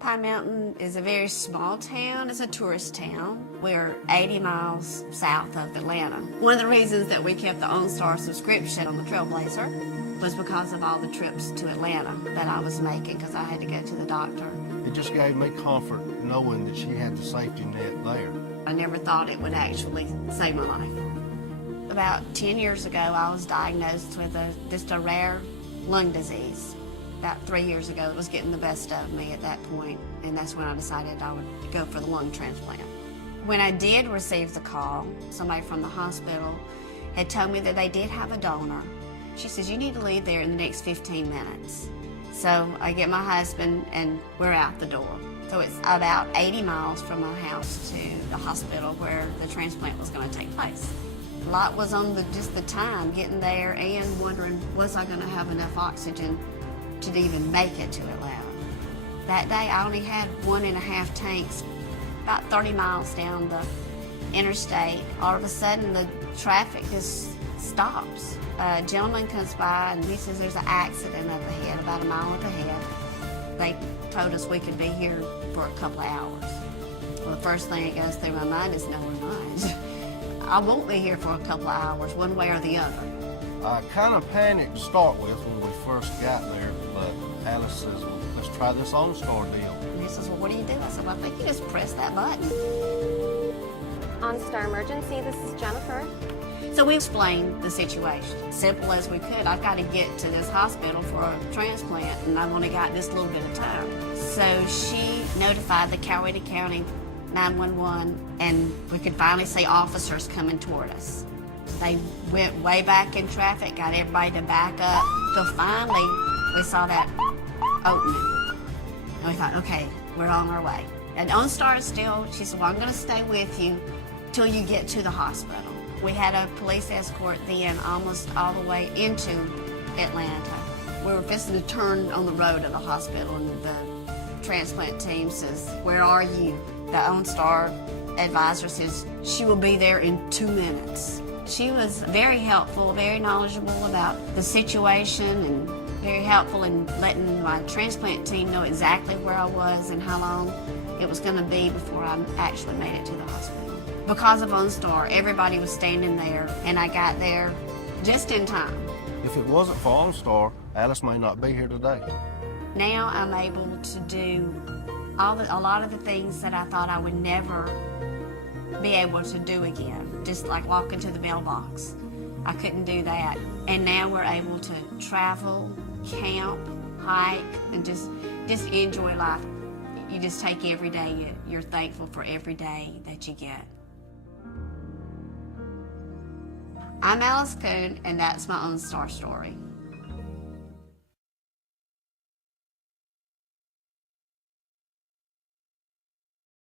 Pine Mountain is a very small town. It's a tourist town. We're 80 miles south of Atlanta. One of the reasons that we kept the OnStar subscription on the Trailblazer was because of all the trips to Atlanta that I was making because I had to go to the doctor. It just gave me comfort knowing that she had the safety net there. I never thought it would actually save my life. About 10 years ago, I was diagnosed with just a rare lung disease. About 3 years ago, it was getting the best of me at that point, and that's when I decided I would go for the lung transplant. When I did receive the call, somebody from the hospital had told me that they did have a donor. She says, you need to leave there in the next 15 minutes. So I get my husband, and we're out the door. So it's about 80 miles from my house to the hospital where the transplant was going to take place. A lot was on just the time getting there and wondering, was I going to have enough oxygen to even make it to Atlanta. That day I only had 1.5 tanks, about 30 miles down the interstate. All of a sudden the traffic just stops. A gentleman comes by and he says there's an accident up ahead, about a mile up ahead. They told us we could be here for a couple of hours. Well, the first thing that goes through my mind is no, we're not. I won't be here for a couple of hours, one way or the other. I kind of panicked to start with when we first got there, but Alice says, well, let's try this OnStar deal. And he says, well, what do you do? I said, well, I think you just press that button. OnStar Emergency, this is Jennifer. So we explained the situation, simple as we could. I've got to get to this hospital for a transplant, and I've only got this little bit of time. So she notified the Coweta County 911, and we could finally see officers coming toward us. They went way back in traffic, got everybody to back up, till finally we saw that opening. And we thought, okay, we're on our way. And OnStar is still, she said, well, I'm going to stay with you till you get to the hospital. We had a police escort then almost all the way into Atlanta. We were fixing to turn on the road to the hospital, and the transplant team says, where are you? The OnStar advisor says, she will be there in 2 minutes. She was very helpful, very knowledgeable about the situation, and very helpful in letting my transplant team know exactly where I was and how long it was going to be before I actually made it to the hospital. Because of OnStar, everybody was standing there, and I got there just in time. If it wasn't for OnStar, Alice may not be here today. Now I'm able to do a lot of the things that I thought I would never be able to do again. Just like walking to the mailbox. I couldn't do that. And now we're able to travel, camp, hike, and just enjoy life. You just take every day. You're thankful for every day that you get. I'm Alice Koone, and that's my OnStar story.